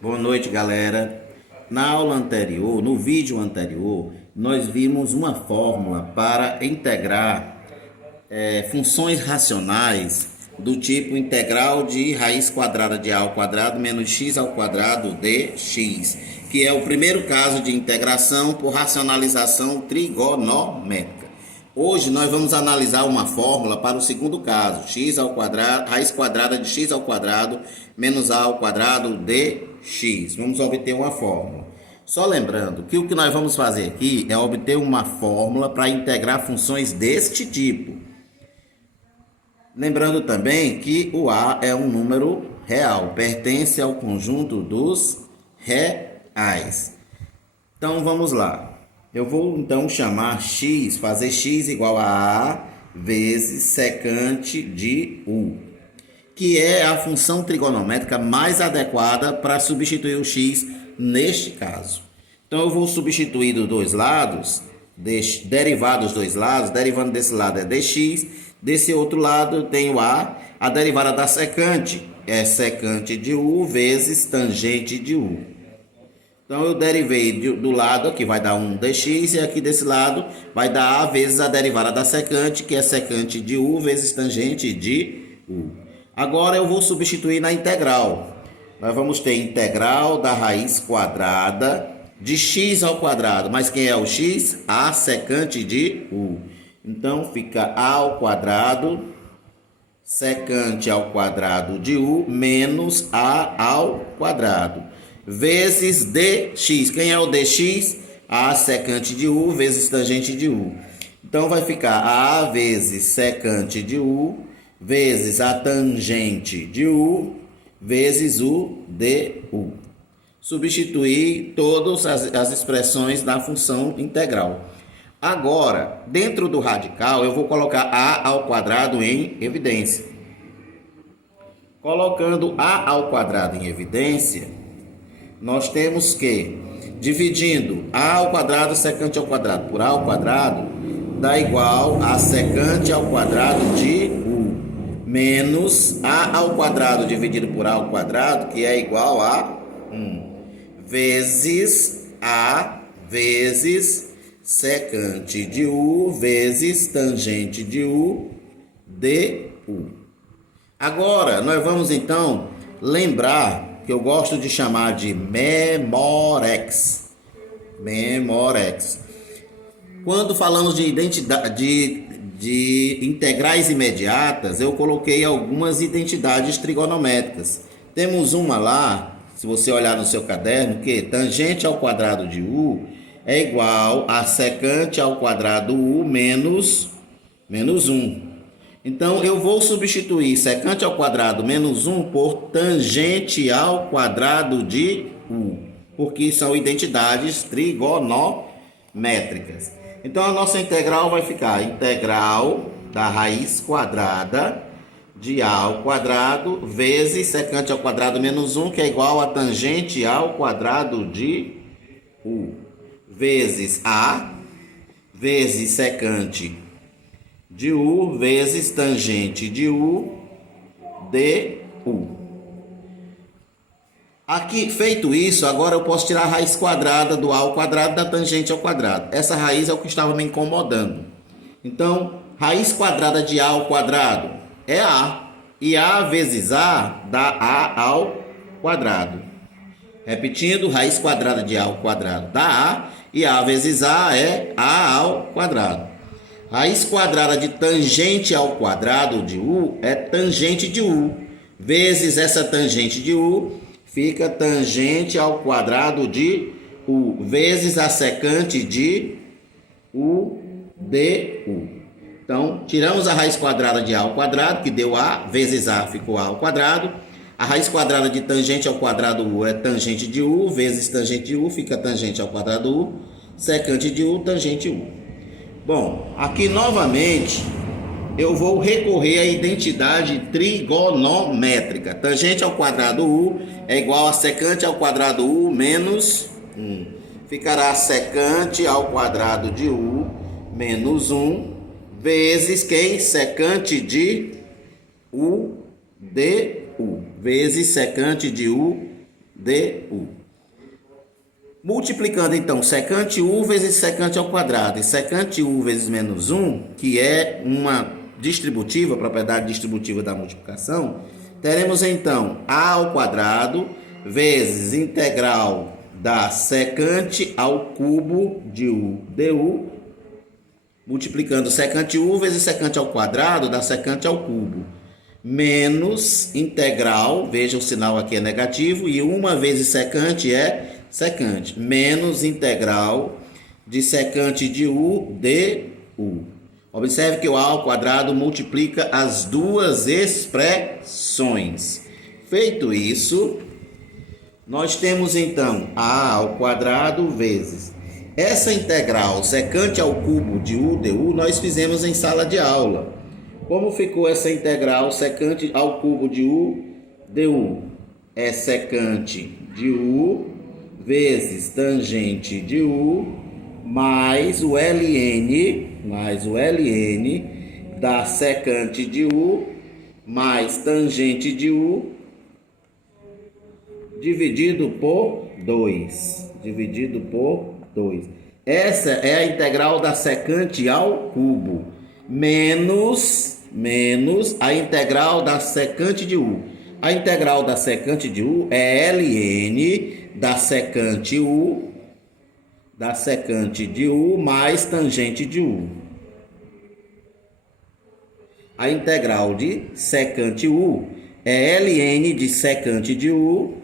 Boa noite, galera. Na aula anterior, no vídeo anterior, nós vimos uma fórmula para integrar funções racionais do tipo integral de raiz quadrada de a ao quadrado menos x ao quadrado de x, que é o primeiro caso de integração por racionalização trigonométrica. Hoje nós vamos analisar uma fórmula para o segundo caso, x ao quadrado, raiz quadrada de x ao quadrado menos a ao quadrado de x. Vamos obter uma fórmula. Só lembrando que o que nós vamos fazer aqui é obter uma fórmula para integrar funções deste tipo. Lembrando também que o a é um número real, pertence ao conjunto dos reais. Então vamos lá. Eu vou então chamar x, fazer x igual a vezes secante de u, que é a função trigonométrica mais adequada para substituir o x neste caso. Então eu vou substituir dos dois lados, derivar dos dois lados, derivando desse lado é dx, desse outro lado eu tenho a derivada da secante é secante de u vezes tangente de u. Então eu derivei do lado aqui vai dar 1 dx e aqui desse lado vai dar a vezes a derivada da secante, que é secante de u vezes tangente de u. Agora eu vou substituir na integral. Nós vamos ter integral da raiz quadrada de x ao quadrado. Mas quem é o x? A secante de u. Então fica a ao quadrado secante ao quadrado de u menos a ao quadrado vezes dx. Quem é o dx? A secante de u vezes tangente de u. Então vai ficar a vezes secante de u vezes a tangente de u vezes o du. Substituir todas as expressões da função integral. Agora, dentro do radical, eu vou colocar a ao quadrado em evidência. Colocando a ao quadrado em evidência, nós temos que, dividindo a ao quadrado secante ao quadrado por a ao quadrado, dá igual a secante ao quadrado de u, menos a ao quadrado dividido por a ao quadrado, que é igual a 1, vezes a vezes secante de u vezes tangente de u du. Agora, nós vamos então lembrar que eu gosto de chamar de Memorex. Memorex. Quando falamos de de integrais imediatas, eu coloquei algumas identidades trigonométricas. Temos uma lá, se você olhar no seu caderno, que tangente ao quadrado de u é igual a secante ao quadrado u menos 1. Então, eu vou substituir secante ao quadrado menos 1 por tangente ao quadrado de u, porque são identidades trigonométricas. Então, a nossa integral vai ficar integral da raiz quadrada de a ao quadrado vezes secante ao quadrado menos 1, que é igual a tangente ao quadrado de u, vezes a vezes secante de u vezes tangente de u du. Aqui, feito isso, agora eu posso tirar a raiz quadrada do a ao quadrado da tangente ao quadrado. Essa raiz é o que estava me incomodando. Então, raiz quadrada de a ao quadrado é a. E a vezes a dá a ao quadrado. Repetindo, raiz quadrada de a ao quadrado dá a. E a vezes a é a ao quadrado. Raiz quadrada de tangente ao quadrado de u é tangente de u, vezes essa tangente de u, fica tangente ao quadrado de u, vezes a secante de u du. Então, tiramos a raiz quadrada de a ao quadrado, que deu a, vezes a ficou a ao quadrado. A raiz quadrada de tangente ao quadrado u é tangente de u, vezes tangente de u, fica tangente ao quadrado u, secante de u, tangente u. Bom, aqui novamente eu vou recorrer à identidade trigonométrica. Tangente ao quadrado u é igual a secante ao quadrado u menos 1. Ficará secante ao quadrado de u menos 1 vezes quem? Secante de u du. Vezes secante de u du. Multiplicando, então, secante U vezes secante ao quadrado e secante U vezes menos 1, que é uma distributiva, propriedade distributiva da multiplicação, teremos, então, A ao quadrado vezes integral da secante ao cubo de U du, multiplicando secante U vezes secante ao quadrado da secante ao cubo, menos integral, veja o sinal aqui é negativo, e 1 vezes secante é secante, menos integral de secante de U du. Observe que o A ao quadrado multiplica as duas expressões. Feito isso, nós temos então A ao quadrado vezes essa integral secante ao cubo de U du, nós fizemos em sala de aula. Como ficou essa integral secante ao cubo de U du? É secante de U vezes tangente de U mais o ln da secante de U mais tangente de U dividido por 2. Essa é a integral da secante ao cubo, menos a integral da secante de U. A integral da secante de U é ln da secante de U mais tangente de U. A integral de secante U é ln de secante de U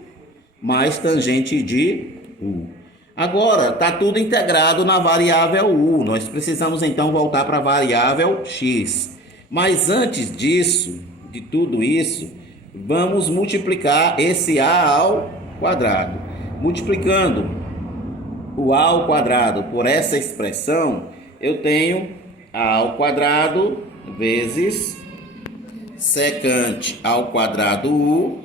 mais tangente de U. Agora, está tudo integrado na variável U. Nós precisamos, então, voltar para a variável x. Mas antes disso, de tudo isso, vamos multiplicar esse A ao quadrado. Multiplicando o A ao quadrado por essa expressão, eu tenho A ao quadrado vezes secante ao quadrado U,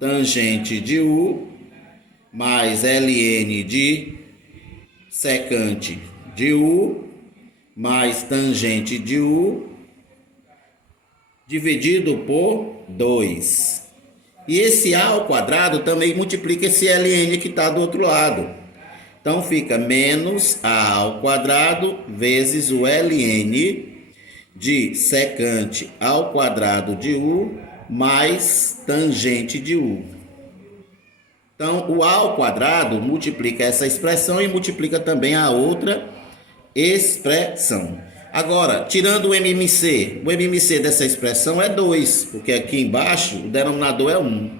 tangente de U, mais ln de secante de U, mais tangente de U, dividido por 2. E esse A ao quadrado também multiplica esse ln que está do outro lado. Então fica menos A ao quadrado vezes o ln de secante ao quadrado de U mais tangente de U. Então, o A ao quadrado multiplica essa expressão e multiplica também a outra expressão. Agora, tirando o MMC dessa expressão é 2, porque aqui embaixo o denominador é 1.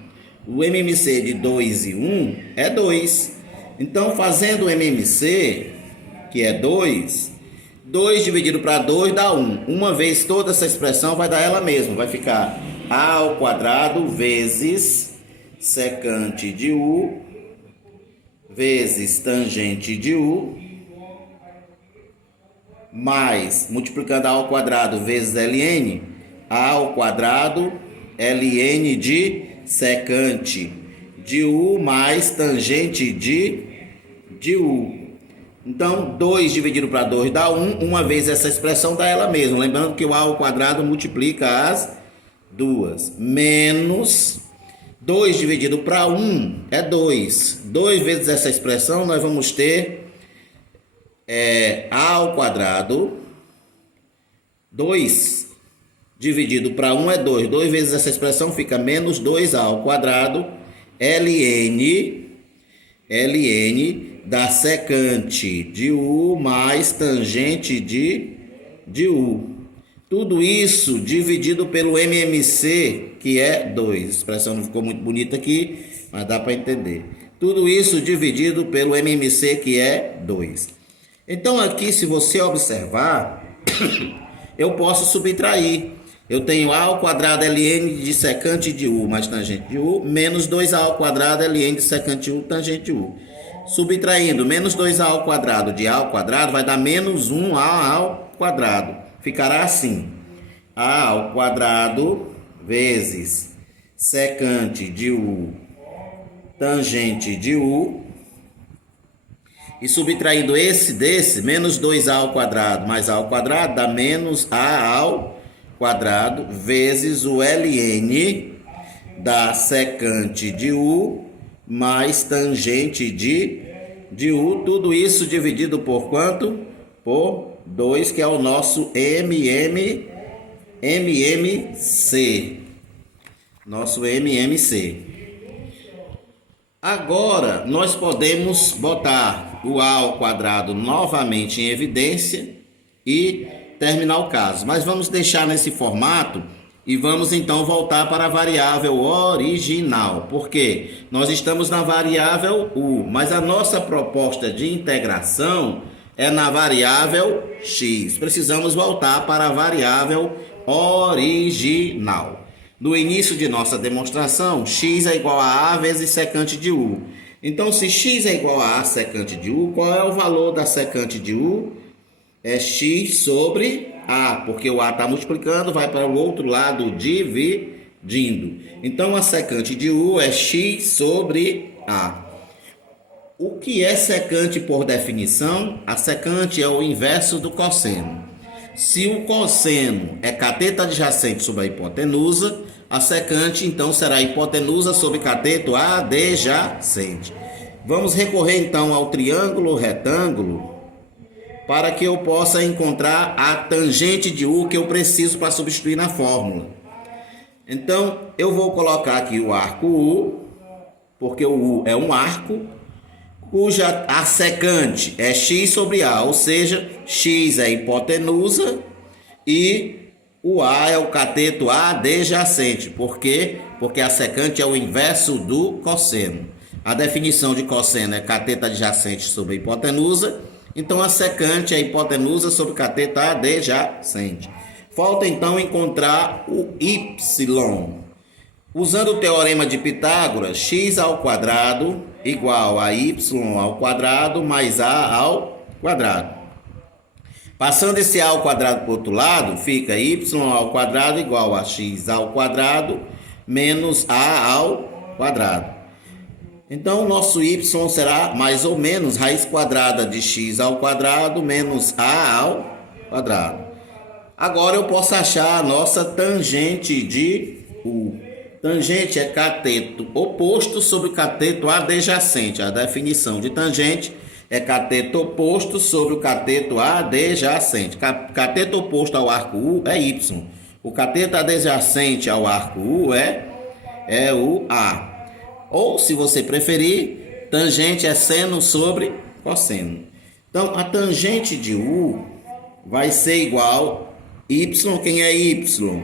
O MMC de 2 e 1 é 2. Então, fazendo o MMC, que é 2, 2 dividido para 2 dá 1. Uma vez toda essa expressão vai dar ela mesma, vai ficar A ao quadrado vezes secante de U vezes tangente de U mais, multiplicando A ao quadrado vezes ln, A ao quadrado ln de secante de U mais tangente de U. Então, 2 dividido para 2 dá 1. Uma vez essa expressão dá ela mesma. Lembrando que o A ao quadrado multiplica as duas. Menos 2 dividido para 1 é 2. 2 vezes essa expressão, nós vamos ter A ao quadrado. 2 dividido para 1 é 2. 2 vezes essa expressão fica menos 2A ao quadrado. ln da secante de U mais tangente de U. Tudo isso dividido pelo MMC, que é 2. A expressão não ficou muito bonita aqui, mas dá para entender. Tudo isso dividido pelo MMC, que é 2. Então aqui, se você observar, eu posso subtrair. Eu tenho A ao quadrado ln de secante de U mais tangente de U, menos 2A ao quadrado ln de secante de U, tangente de U. Subtraindo menos 2A ao quadrado de A ao quadrado vai dar menos 1A ao quadrado. Ficará assim: A ao quadrado vezes secante de U, tangente de U. E subtraindo esse desse, menos 2A ao quadrado mais A ao quadrado dá menos A ao quadrado vezes o ln da secante de U mais tangente de U, tudo isso dividido por quanto? Por 2, que é o nosso MMC. Nosso MMC. Agora, nós podemos botar o A ao quadrado novamente em evidência e terminar o caso. Mas vamos deixar nesse formato e vamos então voltar para a variável original. Por quê? Nós estamos na variável U, mas a nossa proposta de integração é na variável x. Precisamos voltar para a variável original. No início de nossa demonstração, x é igual a A vezes secante de U. Então, se x é igual a A secante de U, qual é o valor da secante de U? É x sobre A, porque o A está multiplicando, vai para o outro lado dividindo. Então, a secante de U é x sobre A. O que é secante por definição? A secante é o inverso do cosseno. Se o cosseno é cateto adjacente sobre a hipotenusa, a secante então será a hipotenusa sobre cateto adjacente. Vamos recorrer então ao triângulo retângulo para que eu possa encontrar a tangente de U que eu preciso para substituir na fórmula. Então, eu vou colocar aqui o arco U, porque o U é um arco, cuja a secante é x sobre A, ou seja, x é a hipotenusa e o A é o cateto adjacente. Por quê? Porque a secante é o inverso do cosseno. A definição de cosseno é cateto adjacente sobre a hipotenusa, então a secante é a hipotenusa sobre o cateto adjacente. Falta então encontrar o y. Usando o teorema de Pitágoras, x ao quadrado igual a y ao quadrado mais a ao quadrado. Passando esse a ao quadrado para o outro lado, fica y ao quadrado igual a x ao quadrado menos a ao quadrado. Então, o nosso y será mais ou menos raiz quadrada de x ao quadrado menos a ao quadrado. Agora eu posso achar a nossa tangente de U. Tangente é cateto oposto sobre cateto adjacente. A definição de tangente é cateto oposto sobre o cateto adjacente. Cateto oposto ao arco U é y. O cateto adjacente ao arco U é o A. Ou, se você preferir, tangente é seno sobre cosseno. Então, a tangente de U vai ser igual a y. Quem é y?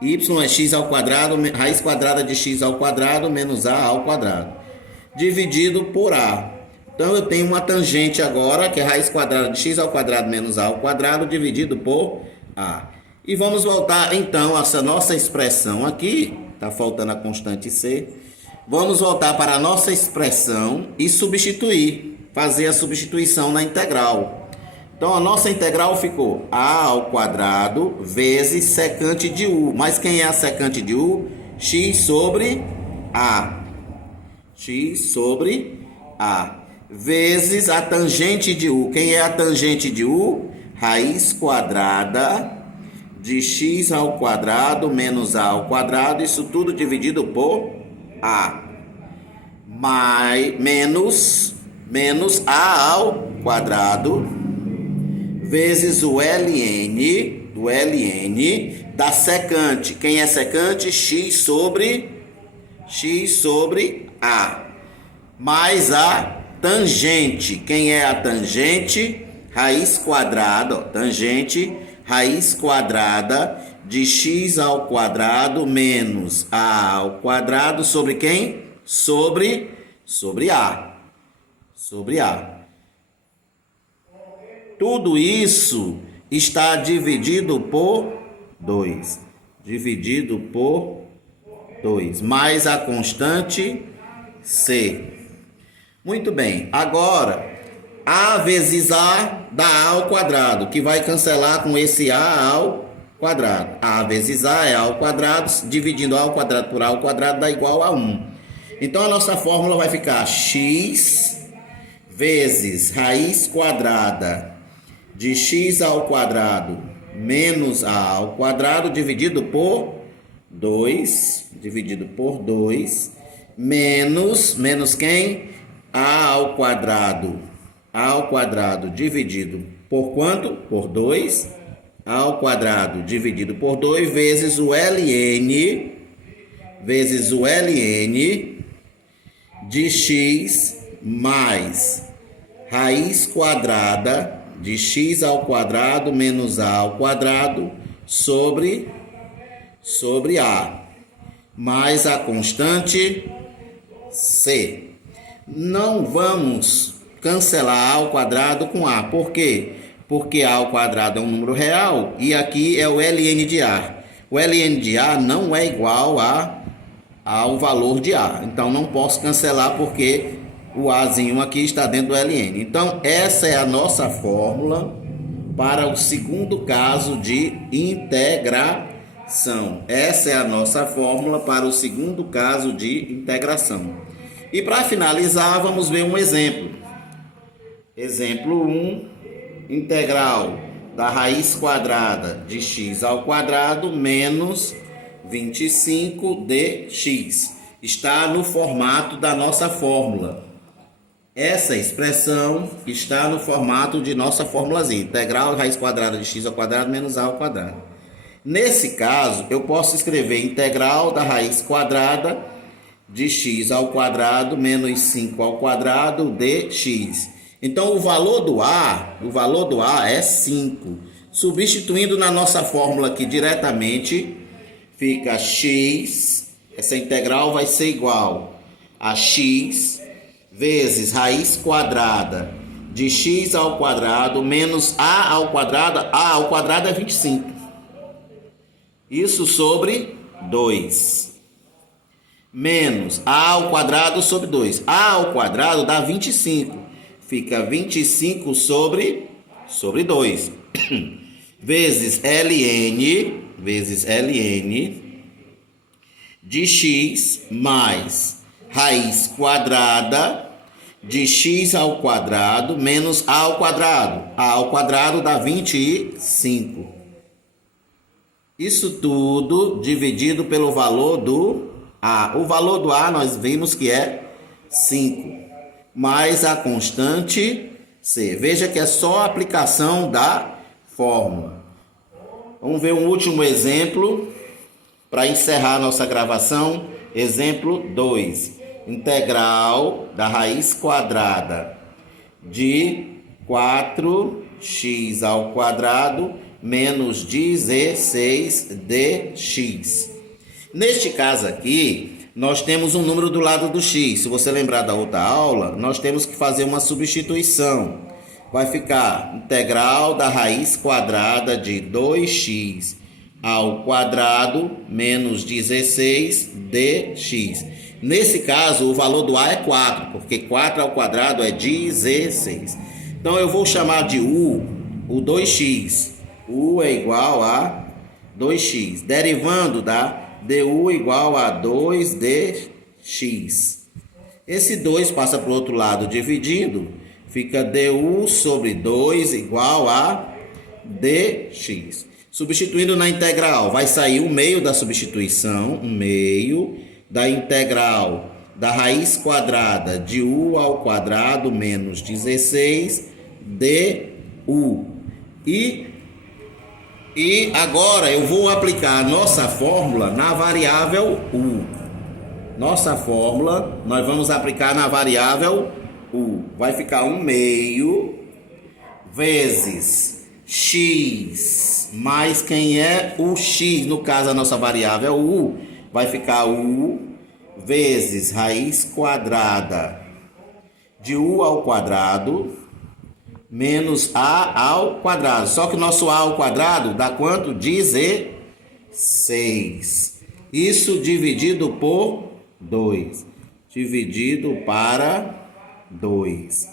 Y é x ao quadrado, raiz quadrada de x ao quadrado menos a ao quadrado, dividido por a. Então, eu tenho uma tangente agora, que é raiz quadrada de x ao quadrado menos a ao quadrado, dividido por a. E vamos voltar, então, a essa nossa expressão aqui. Está faltando a constante c. Vamos voltar para a nossa expressão e substituir, fazer a substituição na integral. Então, a nossa integral ficou a ao quadrado vezes secante de U. Mas quem é a secante de U? X sobre A. X sobre A. Vezes a tangente de U. Quem é a tangente de U? Raiz quadrada de x ao quadrado menos a ao quadrado. Isso tudo dividido por A. Menos a ao quadrado vezes o ln da secante. Quem é secante? X sobre A. Mais a tangente. Quem é a tangente? Raiz quadrada, tangente, raiz quadrada de x ao quadrado menos a ao quadrado sobre quem? Sobre A. Sobre A. Tudo isso está dividido por 2. Dividido por 2. Mais a constante C. Muito bem. Agora, A vezes A dá A ao quadrado, que vai cancelar com esse A ao quadrado. A vezes A é A ao quadrado, dividindo A ao quadrado por A ao quadrado dá igual a 1. Então, a nossa fórmula vai ficar x vezes raiz quadrada de x ao quadrado menos a ao quadrado dividido por 2, menos quem? A ao quadrado. A ao quadrado dividido por quanto? Por 2. A ao quadrado dividido por 2 vezes o ln de x mais raiz quadrada de x ao quadrado menos a ao quadrado sobre a, mais a constante c. Não vamos cancelar a ao quadrado com a. Por quê? Porque a ao quadrado é um número real e aqui é o ln de a. O ln de a não é igual ao valor de a. Então não posso cancelar porque o azinho aqui está dentro do ln. Então essa é a nossa fórmula para o segundo caso de integração. Essa é a nossa fórmula para o segundo caso de integração. E para finalizar, vamos ver um exemplo. Exemplo 1, integral da raiz quadrada de x ao quadrado menos 25 dx. Está no formato da nossa fórmula. Essa expressão está no formato de nossa formulazinha. Integral da raiz quadrada de x ao quadrado menos a ao quadrado. Nesse caso, eu posso escrever integral da raiz quadrada de x ao quadrado menos 5 ao quadrado dx. Então, o valor do a é 5. Substituindo na nossa fórmula aqui diretamente, fica x, essa integral vai ser igual a x vezes raiz quadrada de x ao quadrado menos a ao quadrado é 25. Isso sobre 2. Menos a ao quadrado sobre 2. A ao quadrado dá 25. Fica 25 sobre 2. Vezes ln de x mais raiz quadrada de x ao quadrado menos a ao quadrado. A ao quadrado dá 25. Isso tudo dividido pelo valor do a. O valor do a nós vimos que é 5. Mais a constante c. Veja que é só a aplicação da fórmula. Vamos ver um último exemplo para encerrar nossa gravação. Exemplo 2. Integral da raiz quadrada de 4x ao quadrado menos 16 dx. Neste caso aqui, nós temos um número do lado do x. Se você lembrar da outra aula, nós temos que fazer uma substituição. Vai ficar integral da raiz quadrada de 2x ao quadrado menos 16 dx. Nesse caso, o valor do a é 4, porque 4 ao quadrado é 16. Então, eu vou chamar de o 2x. U é igual a 2x. Derivando da du igual a 2dx. Esse 2 passa para o outro lado dividido. Fica du sobre 2 igual a dx. Substituindo na integral, vai sair o meio da substituição, o meio da integral da raiz quadrada de u ao quadrado menos 16 du. E agora eu vou aplicar a nossa fórmula na variável u. Nossa fórmula nós vamos aplicar na variável u. Vai ficar 1 meio vezes x mais quem é o x, no caso a nossa variável u, vai ficar u vezes raiz quadrada de u ao quadrado menos a ao quadrado. Só que o nosso a ao quadrado dá quanto? 16. Isso dividido por 2. Dividido para 2.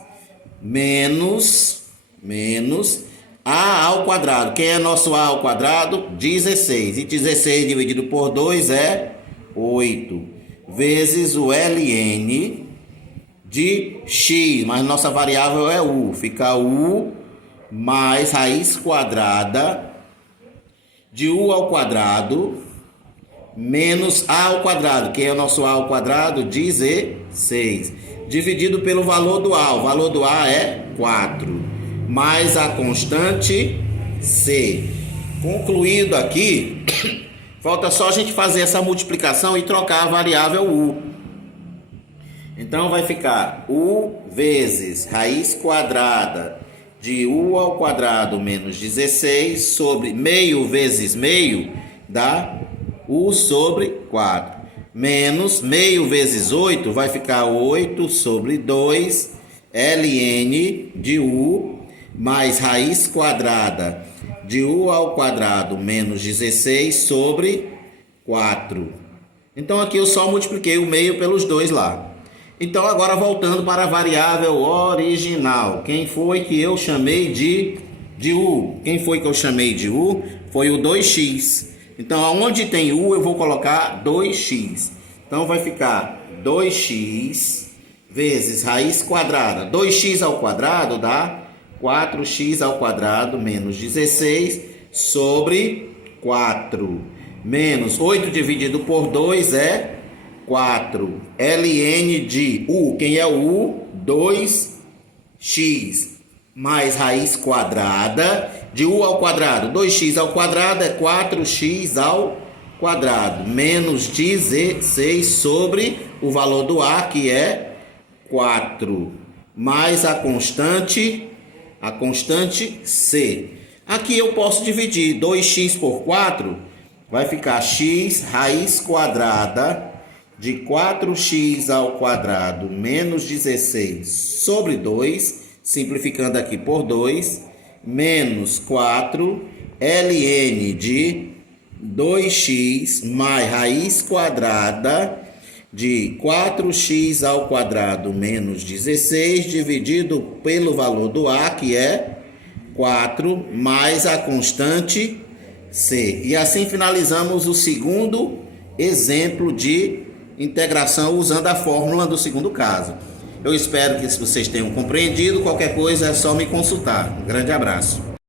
Menos a ao quadrado. Quem é nosso a ao quadrado? 16. E 16 dividido por 2 é 8. Vezes o ln de x, mas nossa variável é u. Fica u mais raiz quadrada de u ao quadrado menos A ao quadrado, que é o nosso A ao quadrado, 16, dividido pelo valor do A. O valor do A é 4, mais a constante C. Concluído aqui, falta só a gente fazer essa multiplicação e trocar a variável U. Então vai ficar U vezes raiz quadrada de U ao quadrado menos 16 sobre meio vezes meio dá U sobre 4. Menos meio vezes 8 vai ficar 8 sobre 2 ln de U mais raiz quadrada de U ao quadrado menos 16 sobre 4. Então aqui eu só multipliquei o meio pelos dois lá. Então agora voltando para a variável original. Quem foi que eu chamei de U? Quem foi que eu chamei de U? Foi o 2x. Então onde tem U eu vou colocar 2x. Então vai ficar 2x vezes raiz quadrada. 2x ao quadrado dá 4x ao quadrado menos 16 sobre 4. Menos 8 dividido por 2 é 4. ln de U. Quem é o U? 2x. Mais raiz quadrada de U ao quadrado. 2x ao quadrado é 4x ao quadrado. Menos 16 sobre o valor do A, que é 4. Mais a constante C. Aqui eu posso dividir 2x por 4, vai ficar x raiz quadrada de 4x ao quadrado menos 16 sobre 2, simplificando aqui por 2, menos 4 ln de 2x mais raiz quadrada de 4x ao quadrado menos 16 dividido pelo valor do A, que é 4, mais a constante C. E assim finalizamos o segundo exemplo de integração usando a fórmula do segundo caso. Eu espero que vocês tenham compreendido. Qualquer coisa é só me consultar. Um grande abraço.